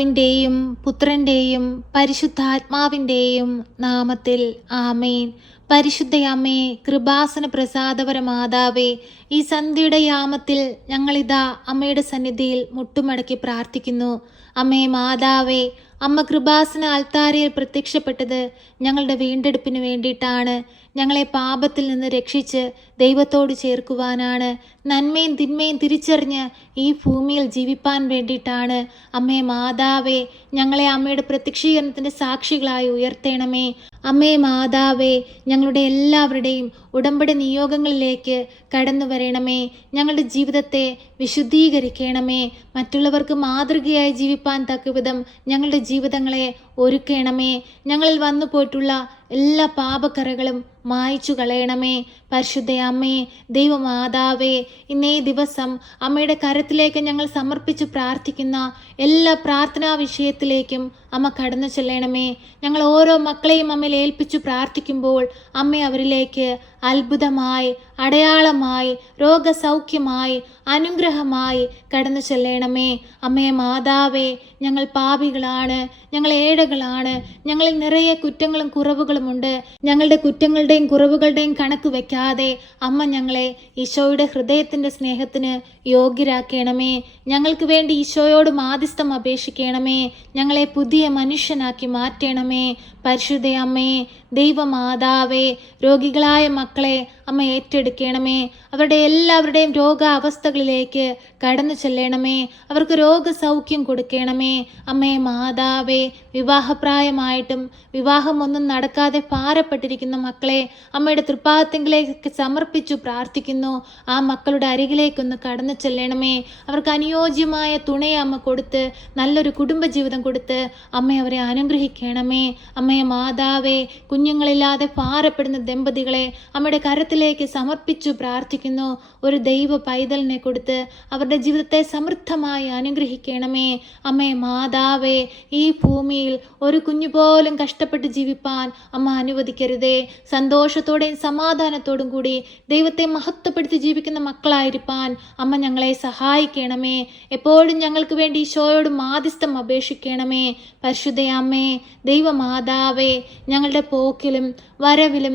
പിതാവിൻ്റെയും പുത്രൻ്റെയും പരിശുദ്ധാത്മാവിൻ്റെയും നാമത്തിൽ ആമേൻ. പരിശുദ്ധയമ്മേ, കൃപാസന പ്രസാദപര മാതാവേ, ഈ സന്ധ്യയുടെ യാമത്തിൽ ഞങ്ങളിതാ അമ്മയുടെ സന്നിധിയിൽ മുട്ടുമടക്കി പ്രാർത്ഥിക്കുന്നു. അമ്മേ മാതാവേ, അമ്മ കൃപാസന അൾത്താരയിൽ പ്രത്യക്ഷപ്പെട്ടത് ഞങ്ങളുടെ വീണ്ടെടുപ്പിന് വേണ്ടിയിട്ടാണ്. ഞങ്ങളെ പാപത്തിൽ നിന്ന് രക്ഷിച്ച് ദൈവത്തോട് ചേർക്കുവാനാണ്. നന്മയും തിന്മയും തിരിച്ചറിഞ്ഞ് ഈ ഭൂമിയിൽ ജീവിപ്പാൻ വേണ്ടിയിട്ടാണ്. അമ്മേ മാതാവേ, ഞങ്ങളെ അമ്മയുടെ പ്രത്യക്ഷീകരണത്തിൻ്റെ സാക്ഷികളായി ഉയർത്തേണമേ. അമ്മേ മാതാവേ, ഞങ്ങളുടെ എല്ലാവരുടെയും ഉടമ്പടി നിയോഗങ്ങളിലേക്ക് കടന്നു വരണമേ. ഞങ്ങളുടെ ജീവിതത്തെ വിശുദ്ധീകരിക്കണമേ. മറ്റുള്ളവർക്ക് മാതൃകയായി ജീവിപ്പാൻ തക്കവിധം ഞങ്ങളുടെ ജീവിതങ്ങളെ ഒരുക്കണമേ. ഞങ്ങളിൽ വന്നു പോയിട്ടുള്ള എല്ലാ പാപക്കറകളും മായ്ച്ചു കളയണമേ. പരിശുദ്ധ അമ്മേ, ദൈവമാതാവേ, ഇന്നേ ദിവസം അമ്മയുടെ കരത്തിലേക്ക് ഞങ്ങൾ സമർപ്പിച്ച് പ്രാർത്ഥിക്കുന്ന എല്ലാ പ്രാർത്ഥനാ വിഷയത്തിലേക്കും അമ്മ കടന്നു ചെല്ലണമേ. ഞങ്ങൾ ഓരോ മക്കളെയും അമ്മയിൽ ഏൽപ്പിച്ചു പ്രാർത്ഥിക്കുമ്പോൾ അമ്മ അവരിലേക്ക് അത്ഭുതമായി, അടയാളമായി, രോഗസൗഖ്യമായി, അനുഗ്രഹമായി കടന്നു ചെല്ലണമേ. അമ്മേ മാതാവേ, ഞങ്ങൾ പാപികളാണ്, ഞങ്ങൾ ഏഴകളാണ്, ഞങ്ങളിൽ നിറയെ കുറ്റങ്ങളും കുറവുകളുമുണ്ട്. ഞങ്ങളുടെ കുറ്റങ്ങളുടെയും കുറവുകളുടെയും കണക്ക് വെക്കാതെ അമ്മ ഞങ്ങളെ ഈശോയുടെ ഹൃദയത്തിൻ്റെ സ്നേഹത്തിന് യോഗ്യരാക്കണമേ. ഞങ്ങൾക്ക് വേണ്ടി ഈശോയോട് മാധ്യസ്ഥം അപേക്ഷിക്കണമേ. ഞങ്ങളെ പുതിയ മനുഷ്യനാക്കി മാറ്റണമേ. പരിശുദ്ധ അമ്മേ, ദൈവമാതാവേ, രോഗികളായ മക്കളെ അമ്മ ഏറ്റെടുക്കണമേ. അവരുടെ എല്ലാവരുടെയും രോഗാവസ്ഥകളിലേക്ക് കടന്നു ചെല്ലണമേ. അവർക്ക് രോഗസൗഖ്യം കൊടുക്കണമേ. അമ്മേ മാതാവേ, വിവാഹപ്രായമായിട്ടും വിവാഹമൊന്നും നടക്കാതെ ഭാരപ്പെട്ടിരിക്കുന്ന മക്കളെ അമ്മയുടെ തൃപ്പാദത്തിലേക്ക് സമർപ്പിച്ചു പ്രാർത്ഥിക്കുന്നു. ആ മക്കളുടെ അരികിലേക്കൊന്ന് കടന്നു ചെല്ലണമേ. അവർക്ക് അനുയോജ്യമായ തുണയെ അമ്മ കൊടുത്ത് നല്ലൊരു കുടുംബജീവിതം കൊടുത്ത് അമ്മ അവരെ അനുഗ്രഹിക്കണമേ. അമ്മേ മാതാവേ, കുഞ്ഞുങ്ങളില്ലാതെ ഭാരപ്പെടുന്ന ദമ്പതികളെ അമ്മയുടെ കരത്തിലേക്ക് സമർപ്പിച്ചു പ്രാർത്ഥിക്കുന്നു. ഒരു ദൈവ പൈതലിനെ കൊടുത്ത് അവരുടെ ജീവിതത്തെ സമൃദ്ധമായി അനുഗ്രഹിക്കണമേ. അമ്മേ മാതാവേ, ഈ ഭൂമിയിൽ ഒരു കുഞ്ഞു പോലും കഷ്ടപ്പെട്ട് ജീവിപ്പാൻ അമ്മ അനുവദിക്കരുതേ. സന്തോഷത്തോടെയും സമാധാനത്തോടും കൂടി ദൈവത്തെ മഹത്വപ്പെടുത്തി ജീവിക്കുന്ന മക്കളായിരിക്കാൻ അമ്മ ഞങ്ങളെ സഹായിക്കണമേ. എപ്പോഴും ഞങ്ങൾക്ക് വേണ്ടി ഈശോയോട് മാധ്യസ്ഥം അപേക്ഷിക്കണമേ. പരിശുദ്ധ അമ്മേ, ദൈവമാതാവേ, ഞങ്ങളുടെ പോക്കിലും വരവിലും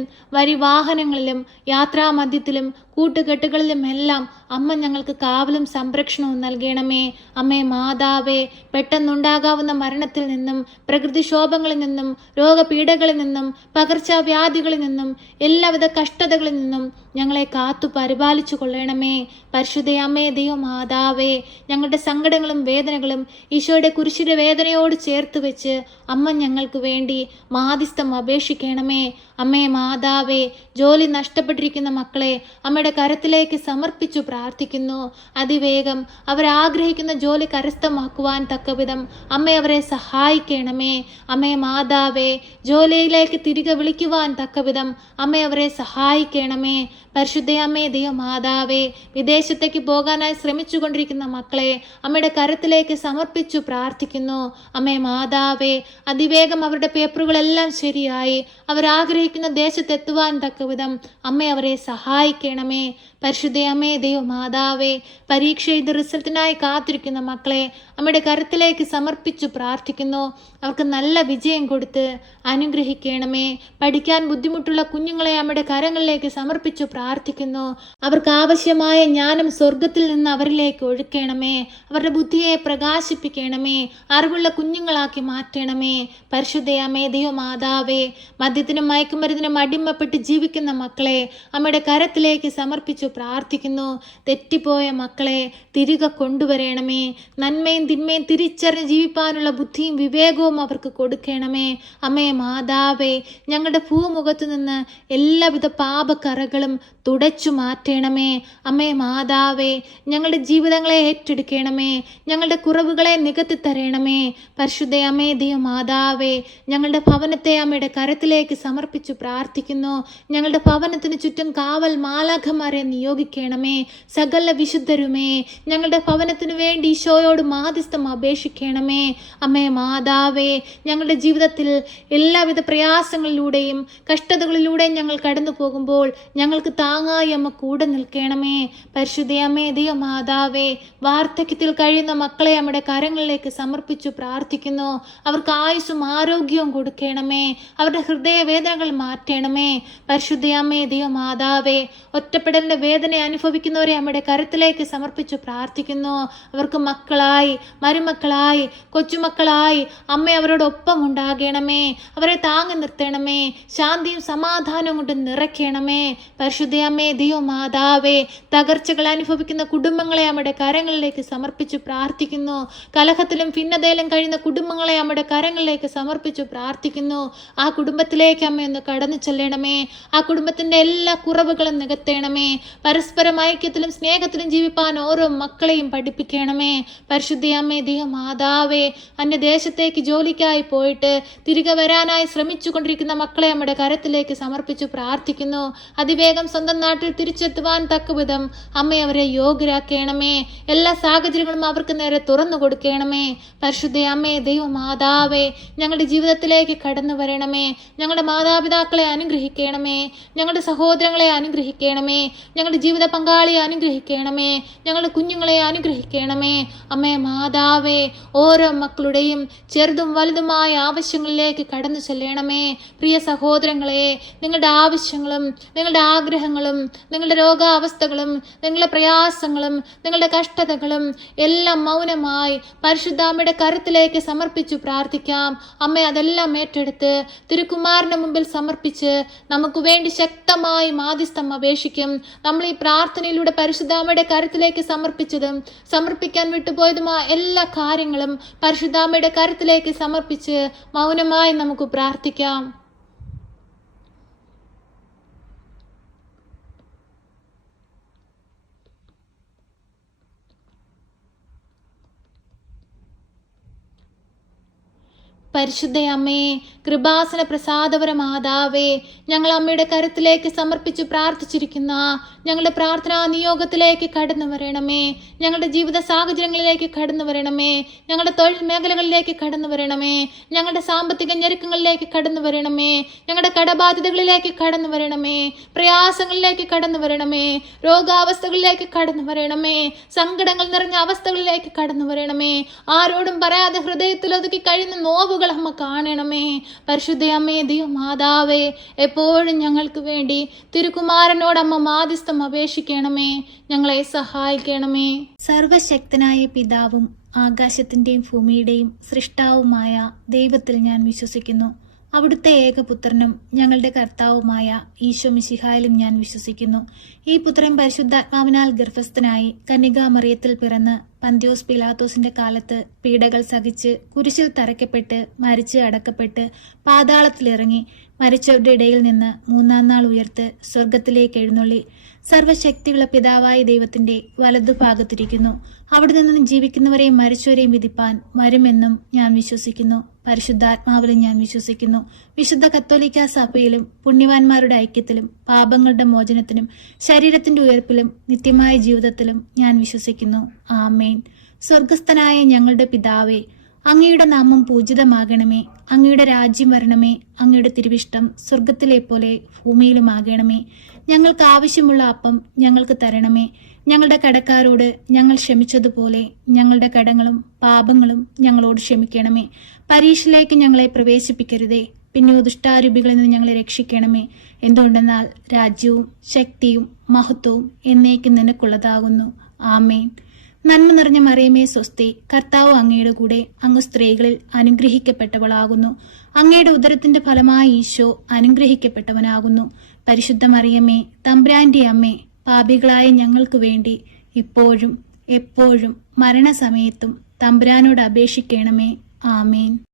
വാഹനങ്ങളിലും യാത്രാമധ്യത്തിലും കൂട്ടുകെട്ടുകളിലുമെല്ലാം അമ്മ ഞങ്ങൾക്ക് കാവലും സംരക്ഷണവും നൽകണമേ. അമ്മേ മാതാവേ, പെട്ടെന്നുണ്ടാകാവുന്ന മരണത്തിൽ നിന്നും പ്രകൃതിക്ഷോഭങ്ങളിൽ നിന്നും രോഗപീഠകളിൽ നിന്നും പകർച്ചവ്യാധികളിൽ നിന്നും എല്ലാവിധ കഷ്ടതകളിൽ നിന്നും ഞങ്ങളെ കാത്തു പരിപാലിച്ചു കൊള്ളണമേ. പരിശുദ്ധ അമ്മേ, ദൈവമാതാവേ, ഞങ്ങളുടെ സങ്കടങ്ങളും വേദനകളും ഈശോയുടെ കുരിശിന്റെ വേദനയോട് ചേർത്ത് വെച്ച് അമ്മ ഞങ്ങൾക്ക് വേണ്ടി മാധ്യസ്ഥം അപേക്ഷിക്കണമേ. അമ്മേ മാതാവേ, ജോലി നഷ്ടപ്പെട്ടിരിക്കുന്ന മക്കളെ അമ്മയുടെ കരത്തിലേക്ക് സമർപ്പിച്ചു പ്രാർത്ഥിക്കുന്നു. അതിവേഗം അവരാഗ്രഹിക്കുന്ന ജോലി കരസ്ഥമാക്കുവാൻ തക്കവിധം അമ്മ അവരെ സഹായിക്കണമേ. അമ്മേ മാതാവേ, ജോലിയിലേക്ക് തിരികെ വിളിക്കുവാൻ തക്കവിധം അമ്മ അവരെ സഹായിക്കണമേ. പരിശുദ്ധ അമ്മേ, ദൈവമാതാവേ, വിദേശത്തേക്ക് പോകാനായി ശ്രമിച്ചു കൊണ്ടിരിക്കുന്ന മക്കളെ അമ്മയുടെ കരത്തിലേക്ക് സമർപ്പിച്ചു പ്രാർത്ഥിക്കുന്നു. അമ്മേ മാതാവേ, അതിവേഗം അവരുടെ പേപ്പറുകളെല്ലാം ശരിയായി അവരാഗ്രഹിക്കുന്ന ദേശത്തെത്തുവാൻ തക്കവിധം അമ്മ അവരെ സഹായിക്കണമേ. പരിശുദ്ധ അമ്മേ, ദൈവമാതാവേ, പരീക്ഷ എഴുതി റിസൾട്ടിനായി കാത്തിരിക്കുന്ന മക്കളെ അമ്മയുടെ കരത്തിലേക്ക് സമർപ്പിച്ചു പ്രാർത്ഥിക്കുന്നു. അവർക്ക് നല്ല വിജയം കൊടുത്ത് അനുഗ്രഹിക്കണമേ. പഠിക്കാൻ ബുദ്ധിമുട്ടുള്ള കുഞ്ഞുങ്ങളെ അമ്മയുടെ കരങ്ങളിലേക്ക് സമർപ്പിച്ചു പ്രാർത്ഥിക്കുന്നു. അവർക്ക് ആവശ്യമായ ജ്ഞാനം സ്വർഗത്തിൽ നിന്ന് അവരിലേക്ക് ഒഴുക്കണമേ. അവരുടെ ബുദ്ധിയെ പ്രകാശിപ്പിക്കണമേ. അറിവുള്ള കുഞ്ഞുങ്ങളാക്കി മാറ്റണമേ. പരിശുദ്ധ അമ്മേ, ദൈവമാതാവേ, മദ്യത്തിനും മയക്കുമരുന്നിനും അടിമപ്പെട്ട് ജീവിക്കുന്ന മക്കളെ അമ്മയുടെ കരത്തിലേക്ക് സമർപ്പിച്ചു പ്രാർത്ഥിക്കുന്നു. തെറ്റിപ്പോയ മക്കളെ തിരികെ കൊണ്ടുവരണമേ. നന്മയും തിന്മയും തിരിച്ചറിഞ്ഞ് ജീവിപ്പാനുള്ള ബുദ്ധിയും വിവേകവും അവർക്ക് കൊടുക്കണമേ. അമ്മേ മാതാവേ, ഞങ്ങളുടെ ഭൂമുഖത്തു നിന്ന് എല്ലാവിധ പാപക്കറകളും തുടച്ചു മാറ്റണമേ. അമ്മേ മാതാവേ, ഞങ്ങളുടെ ജീവിതങ്ങളെ ഏറ്റെടുക്കണമേ. ഞങ്ങളുടെ കുറവുകളെ നികത്തി തരണമേ. പരിശുദ്ധ അമ്മേ, ദൈവമാതാവേ, ഞങ്ങളുടെ ഭവനത്തെ അമ്മയുടെ കരത്തിലേക്ക് സമർപ്പിച്ചു പ്രാർത്ഥിക്കുന്നു. ഞങ്ങളുടെ ഭവനത്തിന് ചുറ്റും കാവൽ മാലാഖമാരെ മാലാഖമാരെ നിയോഗിക്കണമേ. സകല വിശുദ്ധരുമേ, ഞങ്ങളുടെ ഭവനത്തിനു വേണ്ടി ഈശോയോട് മാധ്യസ്ഥം അപേക്ഷിക്കണമേ. അമ്മേ മാതാവേ, ഞങ്ങളുടെ ജീവിതത്തിൽ എല്ലാവിധ പ്രയാസങ്ങളിലൂടെയും കഷ്ടതകളിലൂടെയും ഞങ്ങൾ കടന്നു പോകുമ്പോൾ ഞങ്ങൾക്ക് താങ്ങായി അമ്മ കൂടെ നിൽക്കണമേ. പരിശുദ്ധയമ്മേ ദൈവമാതാവേ, വാർദ്ധക്യത്തിൽ കഴിയുന്ന മക്കളെ നമ്മുടെ കരങ്ങളിലേക്ക് സമർപ്പിച്ചു പ്രാർത്ഥിക്കുന്നു. അവർക്ക് ആയുസ്സും ആരോഗ്യവും കൊടുക്കണമേ. അവരുടെ ഹൃദയവേദനകൾ മാറ്റണമേ. പരിശുദ്ധയമ്മേ ദൈവമാതാവേ, ഒറ്റപ്പെടലിന്റെ വേദന അനുഭവിക്കുന്നവരെ നമ്മുടെ കരത്തിലേക്ക് സമർപ്പിച്ചു പ്രാർത്ഥിക്കുന്നു. അവർക്ക് മക്കളായി, മരുമക്കളായി, കൊച്ചുമക്കളായി അമ്മ അവരോടൊപ്പം ഉണ്ടാകണമേ. അവരെ താങ്ങി നിർത്തണമേ. ശാന്തിയും സമാധാനവും കൊണ്ട് നിറയ്ക്കണമേ. പരിശുദ്ധയമ്മേ ദൈവമാതാവേ, തകർച്ചകൾ അനുഭവിക്കുന്ന കുടുംബങ്ങളെ നമ്മുടെ കരങ്ങളിലേക്ക് സമർപ്പിച്ചു പ്രാർത്ഥിക്കുന്നു. കലഹത്തിലും ഭിന്നതയിലും കഴിയുന്ന കുടുംബങ്ങളെ നമ്മുടെ കരങ്ങളിലേക്ക് സമർപ്പിച്ചു പ്രാർത്ഥിക്കുന്നു. ആ കുടുംബത്തിലേക്ക് അമ്മയൊന്ന് കടന്നു ചെല്ലണമേ. ആ കുടുംബത്തിന്റെ എല്ലാ കുറവുകളും നികത്തേണമേ. പരസ്പരം ഐക്യത്തിലും സ്നേഹത്തിലും ജീവിപ്പാൻ ഓരോ മക്കളെയും പഠിപ്പിക്കണമേ. പരിശുദ്ധയമ്മേ ദൈവമാതാവേ, അന്യദേശത്തേക്ക് ജോലിക്കായി പോയിട്ട് തിരികെ വരാനായി ശ്രമിച്ചു കൊണ്ടിരിക്കുന്ന മക്കളെ നമ്മുടെ കരത്തിലേക്ക് സമർപ്പിച്ചു പ്രാർത്ഥിക്കുന്നു. അതിവേഗം സ്വന്തം നാട്ടിൽ തിരിച്ചെത്തുവാൻ തക്കവിധം അമ്മ അവരെ യോഗ്യരാക്കണമേ. എല്ലാ സാഹചര്യങ്ങളും അവർക്ക് നേരെ തുറന്നു കൊടുക്കണമേ. പരിശുദ്ധയമ്മേ ദൈവമാതാവേ, ഞങ്ങളുടെ ജീവിതത്തിലേക്ക് കടന്നു വരണമേ. ഞങ്ങളുടെ മാതാപിതാക്കളെ അനുഗ്രഹിക്കണമേ. ഞങ്ങളുടെ സഹോദരങ്ങളെ അനുഗ്രഹിക്കണമേ. ഞങ്ങളുടെ ജീവിത പങ്കാളിയെ അനുഗ്രഹിക്കണമേ. ഞങ്ങളുടെ കുഞ്ഞുങ്ങളെ അനുഗ്രഹിക്കണമേ. അമ്മേ മാതാവേ, ഓരോ മക്കളുടെയും ചെറുതും വലുതുമായ ആവശ്യങ്ങളിലേക്ക് കടന്നു ചെല്ലണമേ. പ്രിയ സഹോദരങ്ങളെ, നിങ്ങളുടെ ആവശ്യങ്ങളും നിങ്ങളുടെ ആഗ്രഹങ്ങളും നിങ്ങളുടെ രോഗാവസ്ഥകളും നിങ്ങളുടെ പ്രയാസങ്ങളും നിങ്ങളുടെ കഷ്ടതകളും എല്ലാം മൗനമായി പരിശുദ്ധാമ്മയുടെ കരത്തിലേക്ക് സമർപ്പിച്ചു പ്രാർത്ഥിക്കാം. അമ്മ അതെല്ലാം ഏറ്റെടുത്ത് തിരുക്കുമാരന്റെ മുമ്പിൽ സമർപ്പിച്ച് നമുക്ക് വേണ്ടി ശക്തമായി മാധ്യസ്ഥം അപേക്ഷിക്കും. നമ്മൾ ഈ പ്രാർത്ഥനയിലൂടെ പരിശുദ്ധാമ്മയുടെ കരത്തിലേക്ക് സമർപ്പിച്ചതും സമർപ്പിക്കാൻ വിട്ടുപോയതുമായ എല്ലാ കാര്യങ്ങളും പരിശുദ്ധാമ്മയുടെ കരത്തിലേക്ക് സമർപ്പിച്ച് മൗനമായി നമുക്ക് പ്രാർത്ഥിക്കാം. പരിശുദ്ധയമ്മേ, കൃപാസന പ്രസാദപര മാതാവേ, ഞങ്ങൾ അമ്മയുടെ കരത്തിലേക്ക് സമർപ്പിച്ച് പ്രാർത്ഥിച്ചിരിക്കുന്ന ഞങ്ങളുടെ പ്രാർത്ഥനാ നിയോഗത്തിലേക്ക് കടന്നു വരണമേ. ഞങ്ങളുടെ ജീവിത സാഹചര്യങ്ങളിലേക്ക് കടന്നു വരണമേ. ഞങ്ങളുടെ തൊഴിൽ മേഖലകളിലേക്ക് കടന്നു വരണമേ. ഞങ്ങളുടെ സാമ്പത്തിക ഞെരുക്കങ്ങളിലേക്ക് കടന്നു വരണമേ. ഞങ്ങളുടെ കടബാധ്യതകളിലേക്ക് കടന്നു വരണമേ. പ്രയാസങ്ങളിലേക്ക് കടന്നു വരണമേ. രോഗാവസ്ഥകളിലേക്ക് കടന്നു വരണമേ. സങ്കടങ്ങൾ നിറഞ്ഞ അവസ്ഥകളിലേക്ക് കടന്നു വരണമേ. ആരോടും പറയാതെ ഹൃദയത്തിൽ ഒതുക്കി കഴിയുന്ന നോവുകൾ അമ്മ കാണണമേ. പരിശുദ്ധയമ്മേ ദൈവമാതാവേ, എപ്പോഴും ഞങ്ങൾക്ക് വേണ്ടി തിരുക്കുമാരനോട് അമ്മ മാധ്യസ്ഥം അപേക്ഷിക്കണമേ. ഞങ്ങളെ സഹായിക്കണമേ. സർവശക്തനായ പിതാവും ആകാശത്തിന്റെയും ഭൂമിയുടെയും സൃഷ്ടാവുമായ ദൈവത്തിൽ ഞാൻ വിശ്വസിക്കുന്നു. അവിടുത്തെ ഏകപുത്രനും ഞങ്ങളുടെ കർത്താവുമായ ഈശോ മിശിഹായിലും ഞാൻ വിശ്വസിക്കുന്നു. ഈ പുത്രൻ പരിശുദ്ധാത്മാവിനാൽ ഗർഭസ്ഥനായി കന്യകാമറിയത്തിൽ പിറന്ന് പന്ത്യോസ് പിലാത്തോസിന്റെ കാലത്ത് പീഡകൾ സഹിച്ച് കുരിശിൽ തറയ്ക്കപ്പെട്ട് മരിച്ച് അടക്കപ്പെട്ട് പാതാളത്തിലിറങ്ങി മരിച്ചവരുടെ ഇടയിൽ നിന്ന് മൂന്നാം നാൾ ഉയർത്ത് സ്വർഗത്തിലേക്ക് എഴുന്നള്ളി സർവശക്തിയുള്ള പിതാവായ ദൈവത്തിന്റെ വലതുഭാഗത്തിരിക്കുന്നു. അവിടെ നിന്നും ജീവിക്കുന്നവരെയും മരിച്ചവരെയും വിധിപ്പാൻ വരുമെന്നും ഞാൻ വിശ്വസിക്കുന്നു. പരിശുദ്ധാത്മാവിലും ഞാൻ വിശ്വസിക്കുന്നു. വിശുദ്ധ കത്തോലിക്ക സഭയിലും പുണ്യവാന്മാരുടെ ഐക്യത്തിലും പാപങ്ങളുടെ മോചനത്തിനും ശരീരത്തിന്റെ ഉയർപ്പിലും നിത്യമായ ജീവിതത്തിലും ഞാൻ വിശ്വസിക്കുന്നു. ആമേൻ. സ്വർഗസ്ഥനായ ഞങ്ങളുടെ പിതാവേ, അങ്ങയുടെ നാമം പൂജിതമാകണമേ. അങ്ങയുടെ രാജ്യം വരണമേ. അങ്ങയുടെ തിരുവിഷ്ടം സ്വർഗത്തിലെ പോലെ ഭൂമിയിലുമാകണമേ. ഞങ്ങൾക്ക് ആവശ്യമുള്ള അപ്പം ഞങ്ങൾക്ക് തരണമേ. ഞങ്ങളുടെ കടക്കാരോട് ഞങ്ങൾ ക്ഷമിച്ചതുപോലെ ഞങ്ങളുടെ കടങ്ങളും പാപങ്ങളും ഞങ്ങളോട് ക്ഷമിക്കണമേ. പരീക്ഷയിലേക്ക് ഞങ്ങളെ പ്രവേശിപ്പിക്കരുതേ, പിന്നെ ദുഷ്ടാരൂപികളിൽ നിന്ന് ഞങ്ങളെ രക്ഷിക്കണമേ. എന്തുകൊണ്ടെന്നാൽ രാജ്യവും ശക്തിയും മഹത്വവും എന്നേക്കും നിനക്കുള്ളതാകുന്നു. ആമേൻ. നന്മ നിറഞ്ഞ മറിയമേ സ്വസ്തി, കർത്താവ് അങ്ങയുടെ കൂടെ, അങ്ങ് സ്ത്രീകളിൽ അനുഗ്രഹിക്കപ്പെട്ടവളാകുന്നു. അങ്ങയുടെ ഉദരത്തിന്റെ ഫലമായി ഈശോ അനുഗ്രഹിക്കപ്പെട്ടവനാകുന്നു. പരിശുദ്ധ മറിയമേ, തമ്പുരാന്റെ അമ്മേ, പാപികളായ ഞങ്ങൾക്ക് വേണ്ടി ഇപ്പോഴും എപ്പോഴും മരണസമയത്തും തമ്പുരാനോട് അപേക്ഷിക്കണമേ. ആമേൻ.